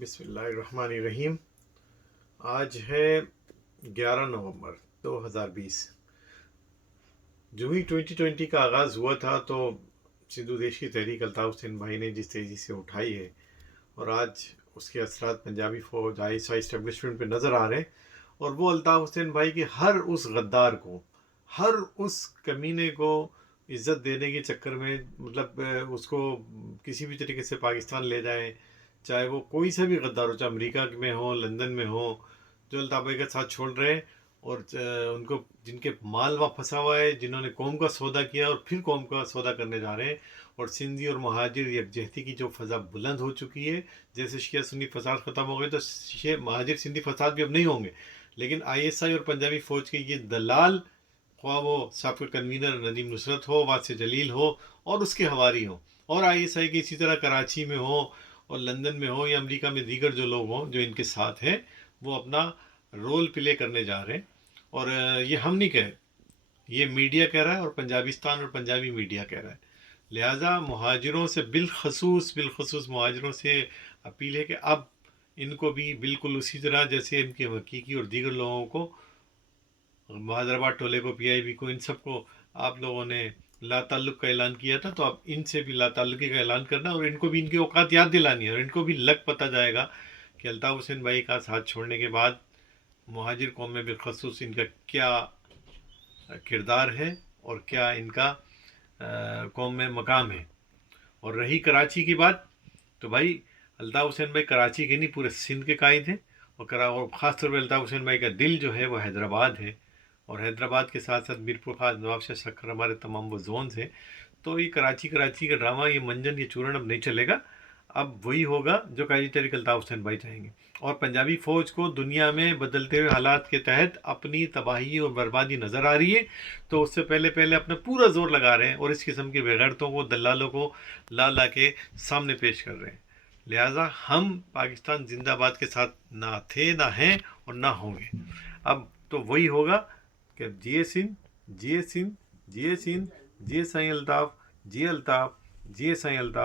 बिस्मिल्लाहिर्रहमानिर्रहीम। आज है 11 नवंबर 2020। जो ही 2020 का आगाज़ हुआ था तो सिंधु देश की तहरीक अल्ताफ़ हुसैन भाई ने जिस तेज़ी से उठाई है और आज उसके असरात पंजाबी फ़ौज आईएसआई इस्टेब्लिशमेंट पे नज़र आ रहे हैं। और वो अल्ताफ़ हुसैन भाई के हर उस गद्दार को, हर उस कमीने को इज़्ज़त देने के चक्कर में उसको किसी भी तरीके से पाकिस्तान ले जाएं, चाहे वो कोई सा भी गद्दार हो, चाहे अमेरिका में हो, लंदन में हो, जो अल्ताफ़ भाई का साथ छोड़ रहे हैं। और उनको जिनके माल वहाँ फंसा हुआ है, जिन्होंने कौम का सौदा किया और फिर कौम का सौदा करने जा रहे हैं। और सिंधी और महाजिर यकजहती की जो फ़ज़ा बुलंद हो चुकी है, जैसे शिया सुन्नी फसाद ख़त्म हो गए तो शिया महाजिर सिंधी फसाद भी अब नहीं होंगे। लेकिन आईएसआई और पंजाबी फ़ौज के ये दलाल, ख्वाह वो साबिक़ कन्वीनर नदीम नुसरत हो, वासिफ़ जलील हो और उसके हवारी हो, और आईएसआई के इसी तरह कराची में हो और लंदन में हो या अमेरिका में दीगर जो लोग हों जो इनके साथ हैं, वो अपना रोल प्ले करने जा रहे हैं। और ये हम नहीं कह, ये मीडिया कह रहा है और पंजाबिस्तान और पंजाबी मीडिया कह रहा है। लिहाजा मुहाजिरों से बिलखसूस मुहाजिरों से अपील है कि अब इनको भी बिल्कुल उसी तरह जैसे इनके हकीकी और दीगर लोगों को, हैदराबाद टोले को, पीआईबी को, इन सबको आप लोगों ने ला ताल्लुक़ का ऐलान किया था, तो अब इनसे भी ला ताल्लुक़ी का ऐलान करना और इनको भी इनकी औकात याद दिलानी है। और इनको भी लग पता जाएगा कि अल्ताफ़ हुसैन भाई का साथ छोड़ने के बाद मुहाजिर कौम में बिलखसूस इनका क्या किरदार है और क्या इनका कौम में मकाम है। और रही कराची की बात, तो भाई अल्ताफ़ हुसैन भाई कराची के नहीं पूरे सिंध के कायद हैं। और ख़ास तौर पर अल्ताफ़ हुसैन भाई का दिल जो है वो हैदराबाद है, और हैदराबाद के साथ साथ मीरपुर खास, नवाबशाह शक्कर, हमारे तमाम वो जोन्स हैं। तो ये कराची का ड्रामा, ये मंजन, ये चूरन अब नहीं चलेगा। अब वही होगा जो कायदी तहरीक अल्ताफ़ हुसैन भाई चाहेंगे। और पंजाबी फ़ौज को दुनिया में बदलते हुए हालात के तहत अपनी तबाही और बर्बादी नज़र आ रही है, तो उससे पहले पहले अपना पूरा जोर लगा रहे हैं और इस किस्म के बेगैरतों को, दलालों को ला ला के सामने पेश कर रहे हैं। लिहाजा हम पाकिस्तान जिंदाबाद के साथ ना थे, ना हैं और ना होंगे। अब तो वही होगा कि जिए सिंध, जिए सिंध, जिए सिंध, जिए साईं अल्ताफ़, जिए अल्ताफ़, जिए साईं अल्ताफ़।